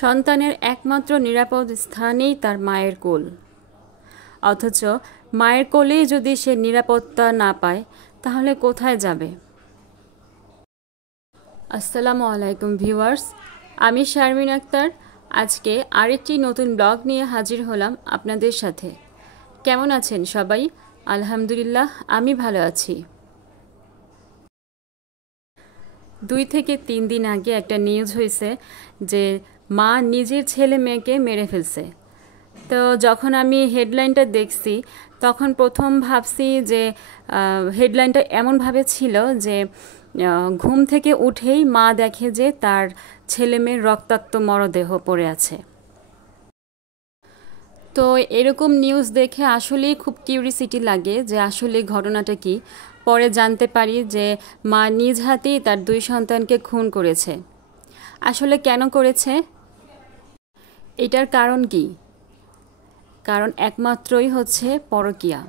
সন্তানের একমাত্র নিরাপদ স্থানেই তার মায়ের কোল। অথচ মায়ের কোলেই যদি সে নিরাপত্তা না পায় তাহলে কোথায় যাবে? আসসালামু আলাইকুম ভিউয়ার্স, আমি শারমিন আক্তার। আজকে আরেকটি নতুন ব্লগ নিয়ে হাজির হলাম আপনাদের সাথে। কেমন আছেন সবাই? আলহামদুলিল্লাহ, আমি ভালো আছি। 2 থেকে 3 দিন আগে একটা নিউজ হয়েছে যে মা নিজের ছেলে মেয়েকে মেরে ফেলছে। তো যখন আমি হেডলাইনটা দেখছি তখন প্রথম ভাবছি যে হেডলাইনটা এমনভাবে ছিল যে ঘুম থেকে উঠেই মা দেখে যে তার ছেলে মেয়ের রক্তাক্ত মরদেহ পড়ে আছে। তো এরকম নিউজ দেখে আসলেই খুব কিউরিসিটি লাগে যে আসলে ঘটনাটা কি। পরে জানতে পারি যে মা নিজ হাতেই তার 2 সন্তানকে খুন করেছে। আসলে কেন করেছে? এটার কারণ কি? কারণ একমাত্রই হচ্ছে পরকীয়া।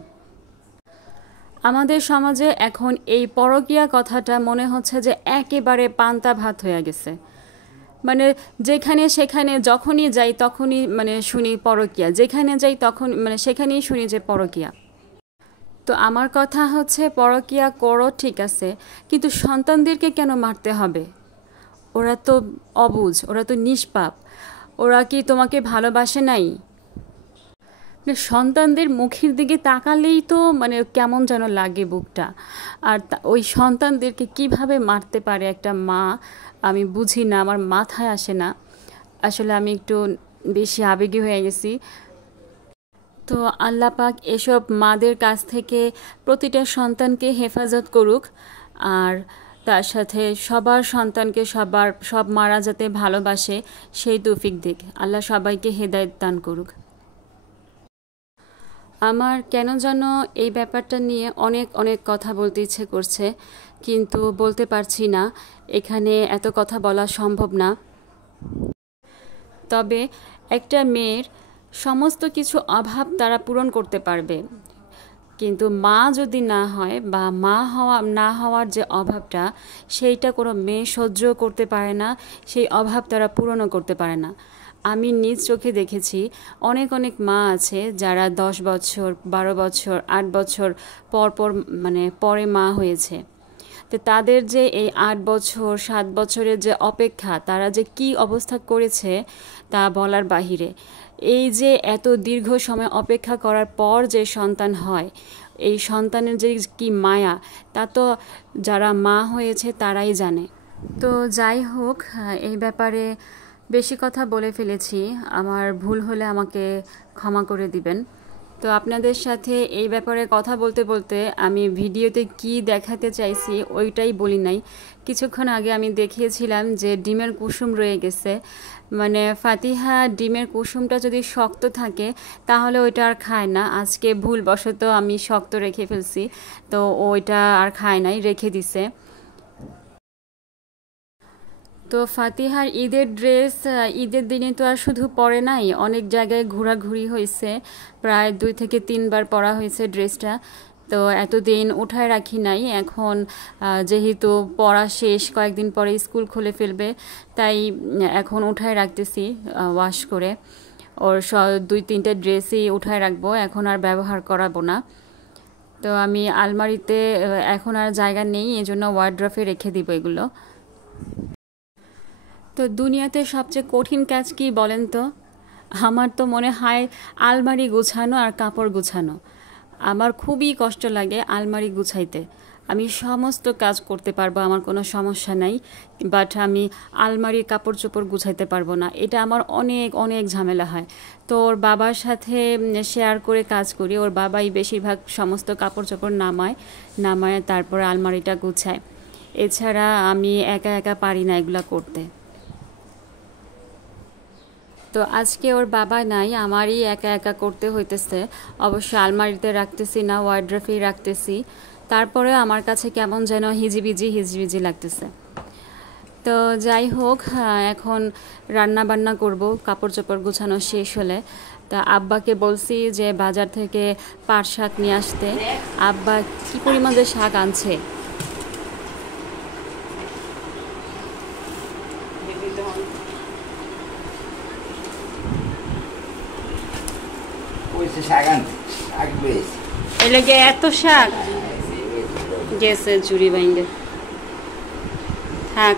আমাদের সমাজে এখন এই পরকীয়া কথাটা মনে হচ্ছে যে একেবারে পান্তা ভাত হয়ে গেছে। মানে যেখানে সেখানে যখনই যাই তখনই শুনি পরকীয়া, যেখানে যাই তখন সেখানেই শুনি যে পরকীয়া। তো আমার কথা হচ্ছে পরকীয়া করো ঠিক আছে, কিন্তু সন্তানদেরকে কেন মারতে হবে? ওরা তো অবুঝ, ওরা তো নিষ্পাপ। ওরা কি তোমাকে ভালোবাসে নাই? সন্তানদের মুখের দিকে তাকালেই তো কেমন যেন লাগে বুকটা। আর ওই সন্তানদেরকে কিভাবে মারতে পারে একটা মা, আমি বুঝি না, আমার মাথায় আসে না। আসলে আমি একটু বেশি আবেগী হয়ে গেছি। তো আল্লাহ পাক এসব মাদের কাছ থেকে প্রতিটা সন্তানকে হেফাজত করুক, আর তার সাথে সবার সন্তানকে সব মারা যাতে ভালোবাসে সেই তৌফিক দিক। আল্লাহ সবাইকে হেদায়েত দান করুক। আমার কেন যেন এই ব্যাপারটা নিয়ে অনেক অনেক কথা বলতে ইচ্ছে করছে, কিন্তু বলতে পারছি না। এখানে এত কথা বলা সম্ভব না। তবে একটা মেয়ের সমস্ত কিছু অভাব তারা পূরণ করতে পারবে, কিন্তু মা যদি না হয় বা মা না হওয়ার যে অভাবটা, সেইটা কোনো মেয়ে সহ্য করতে পারে না। সেই অভাব তারা পূরণও করতে পারে না। আমি নিজ চোখে দেখেছি অনেক অনেক মা আছে যারা 10 বছর, 12 বছর, 8 বছর পর পর পরে মা হয়েছে। তো তাদের যে এই 8 বছর 7 বছরের যে অপেক্ষা, তারা যে কি অবস্থা করেছে তা বলার বাহিরে। এই যে এত দীর্ঘ সময় অপেক্ষা করার পর যে সন্তান হয়, এই সন্তানের যে কি মায়া, তা তো যারা মা হয়েছে তারাই জানে। তো যাই হোক, এই ব্যাপারে বেশি কথা বলে ফেলেছি। আমার ভুল হলে আমাকে ক্ষমা করে দিবেন। তো আপনাদের সাথে এই ব্যাপারে কথা বলতে বলতে আমি ভিডিওতে কি দেখাতে চাইছি ওইটাই বলি নাই। কিছুক্ষণ আগে আমি দেখিয়েছিলাম যে ডিমের কুসুম রয়ে গেছে। ফাতিহা ডিমের কুসুমটা যদি শক্ত থাকে তাহলে ওইটা আর খায় না। আজকে ভুলবশত আমি শক্ত রেখে ফেলছি, তো ওইটা আর খায় নাই, রেখে দিছে। তো ফাতিহার ঈদের ড্রেস ঈদের দিনে তো আর শুধু পরে নাই, অনেক জায়গায় ঘোরাঘুরি হয়েছে। প্রায় 2 থেকে 3 বার পরা হয়েছে ড্রেসটা। তো এতদিন উঠায় রাখি নাই। এখন যেহেতু পড়া শেষ, কয়েকদিন পরে স্কুল খুলে ফেলবে, তাই এখন উঠায় রাখতেছি ওয়াশ করে। ওর 2-3টা ড্রেসই উঠায় রাখবো, এখন আর ব্যবহার করাবো না। তো আমি আলমারিতে এখন আর জায়গা নেই, এজন্য ওয়ার্ড্রফে রেখে দিব এগুলো। তো দুনিয়াতে সবচেয়ে কঠিন কাজ কি বলেন তো? আমার তো মনে হয় আলমারি গুছানো আর কাপড় গুছানো। আমার খুবই কষ্ট লাগে আলমারি গুছাইতে। আমি সমস্ত কাজ করতে পারবো, আমার কোনো সমস্যা নাই, বাট আমি আলমারির কাপড় চোপড় গুছাইতে পারবো না। এটা আমার অনেক অনেক ঝামেলা হয়। তো ওর বাবার সাথে শেয়ার করে কাজ করি। ওর বাবাই বেশিরভাগ সমস্ত কাপড় চোপড় নামায় তারপরে আলমারিটা গুছায়। এছাড়া আমি একা একা পারি না এগুলা করতে। তো আজকে ওর বাবা নাই, আমারই একা একা করতে হইতেছে। অবশ্য আলমারিতে রাখতেছি না, ওয়ার্ড্রফেই রাখতেছি। তারপরেও আমার কাছে কেমন যেন হিজিবিজি লাগতেছে। তো যাই হোক, এখন রান্না বান্না করব কাপড় চোপড় গুছানো শেষ হলে। তা আব্বাকে বলছি যে বাজার থেকে পাট শাক নিয়ে আসতে। আব্বা কি পরিমাণ যে শাক আনছে! এলাকে এত শাক গেছে চুরি বাইন্দে থাক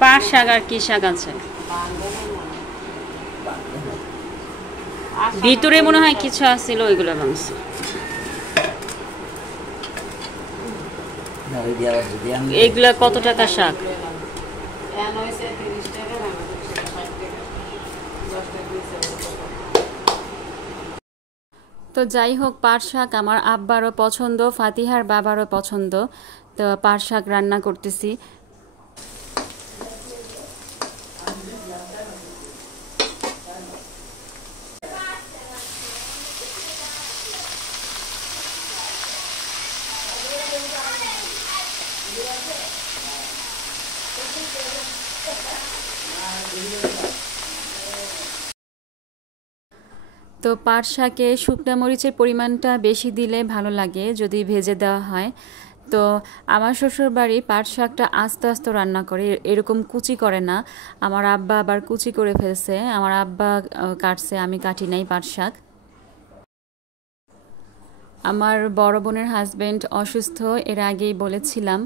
পাট শাক আর কি শাক আছে ভিতরে মনে হয় কিছু আছিল ওইগুলো ভাঙছে এগুলা কত টাকা শাক তো যাই হোক পাট শাক আমার আব্বারও পছন্দ ফাতিহার বাবারও পছন্দ তো পাট শাক রান্না করতেছি তো পাট শাকে শুকনা মরিচের পরিমাণটা বেশি দিলে ভালো লাগে যদি ভেজে দেওয়া হয় তো আমার শ্বশুরবাড়ি পাট শাকটা আস্তে আস্তে রান্না করে এরকম কুচি করে না আমার আব্বা আবার কুচি করে ফেলছে আমার আব্বা কাটছে আমি কাটি নাই পাট শাক আমার বড় বোনের হাজবেন্ড অসুস্থ এর আগেই বলেছিলাম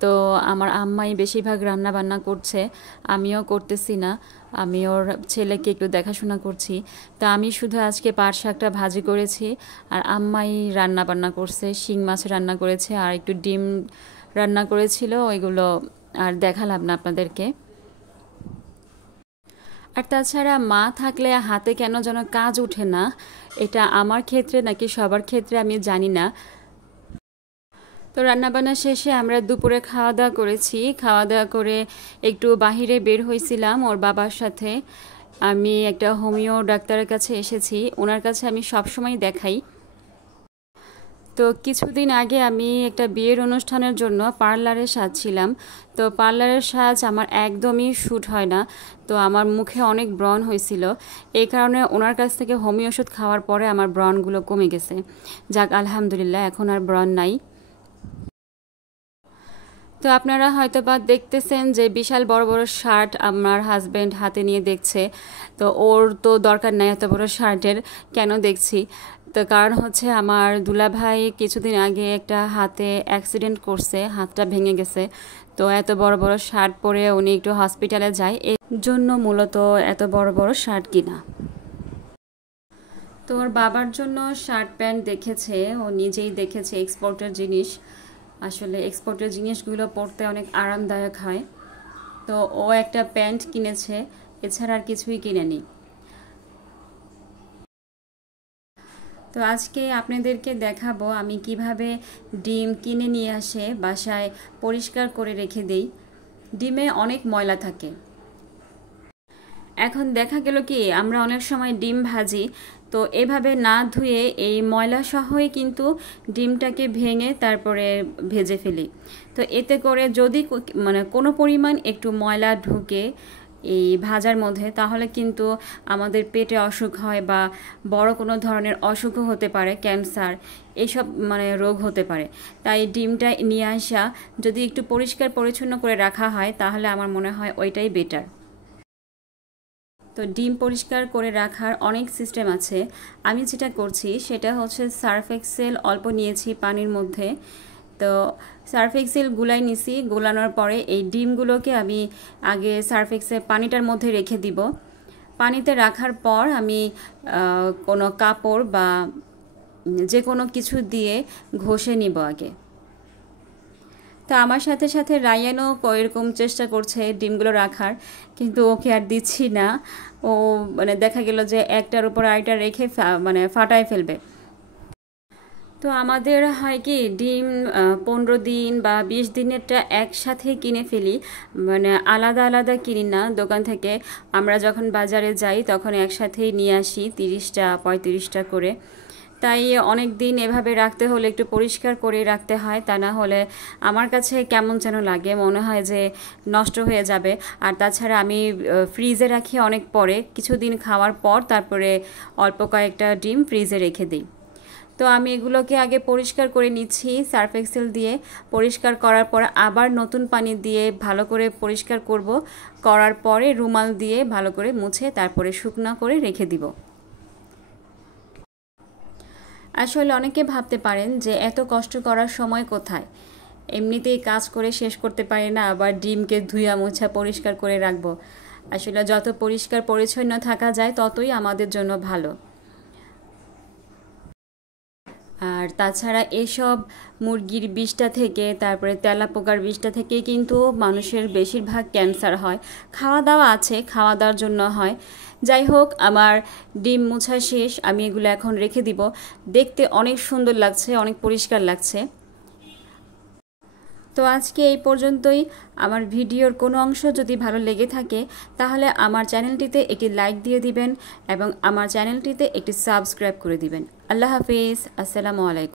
তো আমার আম্মাই বেশিরভাগ রান্না বান্না করছে আমিও করতেছি না আমি ওর ছেলেকে একটু দেখাশোনা করছি তা আমি শুধু আজকে পাট শাকটা ভাজি করেছি আর আম্মাই রান্না বান্না করছে শিং মাছ রান্না করেছে আর একটু ডিম রান্না করেছিল ওইগুলো আর দেখালাম না আপনাদেরকে আর তাছাড়া মা থাকলে হাতে কেন যেন কাজ ওঠে না এটা আমার ক্ষেত্রে নাকি সবার ক্ষেত্রে আমি জানি না তো রান্নাবান্না শেষে আমরা দুপুরে খাওয়া দাওয়া করেছি খাওয়া দাওয়া করে একটু বাহিরে বের হয়েছিলাম ওর বাবার সাথে আমি একটা হোমিও ডাক্তারের কাছে এসেছি ওনার কাছে আমি সবসময় দেখাই তো কিছুদিন আগে আমি একটা বিয়ের অনুষ্ঠানের জন্য পার্লারে সাজছিলাম তো পার্লারের সাজ আমার একদমই শ্যুট হয় না তো আমার মুখে অনেক ব্রণ হয়েছিল এই কারণে ওনার কাছ থেকে হোমিও ওষুধ খাওয়ার পরে আমার ব্রণগুলো কমে গেছে যাক আলহামদুলিল্লাহ এখন আর ব্রণ নাই তো আপনারা হয়তো বা দেখতেছেন যে বিশাল বড় বড় শার্ট আমার হাজব্যান্ড হাতে নিয়ে দেখছে তো ওর তো দরকার নাই এত বড় শার্টের কেন দেখছি তো কারণ হচ্ছে আমার দুলাভাই কিছুদিন আগে একটা হাতে অ্যাক্সিডেন্ট করছে হাতটা ভেঙে গেছে তো এত বড় বড় শার্ট পরে উনি একটু হসপিটালে যায় এর জন্য মূলত এত বড় বড় শার্ট কিনা তো ওর বাবার জন্য শার্ট প্যান্ট দেখেছে ও নিজেই দেখেছে এক্সপোর্টের জিনিস আসলে এক্সপোর্টের জিনিসগুলো পরতে অনেক আরামদায়ক হয় তো ও একটা প্যান্ট কিনেছে এছাড়া আর কিছুই কিনেনি তো আজকে আপনাদেরকে দেখাবো আমি কিভাবে ডিম কিনে নিয়ে আসে বাসায় পরিষ্কার করে রেখে দেই ডিমে অনেক ময়লা থাকে এখন দেখা গেল কি আমরা অনেক সময় ডিম ভাজি তো এভাবে না ধুয়ে এই ময়লা সহই কিন্তু ডিমটাকে ভেঙে তারপরে ভেজে ফেলি তো এতে করে যদি মানে কোনো পরিমাণ একটু ময়লা ঢুকে এই ভাজার মধ্যে তাহলে কিন্তু আমাদের পেটে অসুখ হয় বা বড় কোনো ধরনের অসুখও হতে পারে ক্যান্সার এইসব মানে রোগ হতে পারে তাই ডিমটা নিয়ে আসা যদি একটু পরিষ্কার পরিচ্ছন্ন করে রাখা হয় তাহলে আমার মনে হয় ওইটাই বেটার তো ডিম পরিষ্কার করে রাখার অনেক সিস্টেম আছে আমি যেটা করছি সেটা হচ্ছে সার্ফ এক্সেল অল্প নিয়েছি পানির মধ্যে তো সার্ফ এক্সেল গুলাই নিছি গোলানোর পরে এই ডিমগুলোকে আমি আগে সার্ফ এক্সেল পানিটার মধ্যে রেখে দিব পানিতে রাখার পর আমি কোনো কাপড় বা যে কোনো কিছু দিয়ে ঘষে নিব আগে তো আমার সাথে সাথে রায়ানও এরকম চেষ্টা করছে ডিমগুলো রাখার কিন্তু ওকে আর দিচ্ছি না ও মানে দেখা গেল যে একটার উপর আরেকটা রেখে মানে ফাটায় ফেলবে তো আমাদের হয় কি ডিম 15 দিন বা 20 দিনেরটা একসাথে কিনে ফেলি মানে আলাদা আলাদা কিনি না দোকান থেকে আমরা যখন বাজারে যাই তখন একসাথেই নিয়ে আসি 30টা 35টা করে তাই অনেক দিন এভাবে রাখতে হলে একটু পরিষ্কার করে রাখতে হয় তা না হলে আমার কাছে কেমন যেন লাগে মনে হয় যে নষ্ট হয়ে যাবে আর তাছাড়া আমি ফ্রিজে রাখি অনেক পরে কিছুদিন খাওয়ার পর তারপরে অল্প কয়েকটা ডিম ফ্রিজে রেখে দিই তো আমি এগুলোকে আগে পরিষ্কার করে নিচ্ছি সার্ফ এক্সেল দিয়ে। পরিষ্কার করার পর আবার নতুন পানি দিয়ে ভালো করে পরিষ্কার করব। করার পরে রুমাল দিয়ে ভালো করে মুছে তারপরে শুকনো করে রেখে দিব। আসলে অনেকে ভাবতে পারেন যে এত কষ্ট করার সময় কোথায়, এমনিতেই কাজ করে শেষ করতে পারি না, আবার ডিমকে ধুয়া মোছা পরিষ্কার করে রাখবো। আসলে যত পরিষ্কার পরিচ্ছন্ন থাকা যায় ততই আমাদের জন্য ভালো। আর তাছাড়া এসব মুরগির বিষটা থেকে, তারপরে তেলাপোকার বিষটা থেকে কিন্তু মানুষের বেশিরভাগ ক্যান্সার হয়। খাওয়া দাওয়া আছে, খাওয়া দাওয়ার জন্য হয়। যাই হোক, আমার ডিম মোছা শেষ, আমি এগুলো এখন রেখে দিব। দেখতে অনেক সুন্দর লাগছে, অনেক পরিষ্কার লাগছে। তো আজকে এই পর্যন্তই। আমার ভিডিওর কোনো অংশ যদি ভালো লেগে থাকে তাহলে আমার চ্যানেলটিতে একটি লাইক দিয়ে দিবেন এবং আমার চ্যানেলটিতে একটি সাবস্ক্রাইব করে দিবেন। আল্লাহ হাফিজ, আসসালামু আলাইকুম।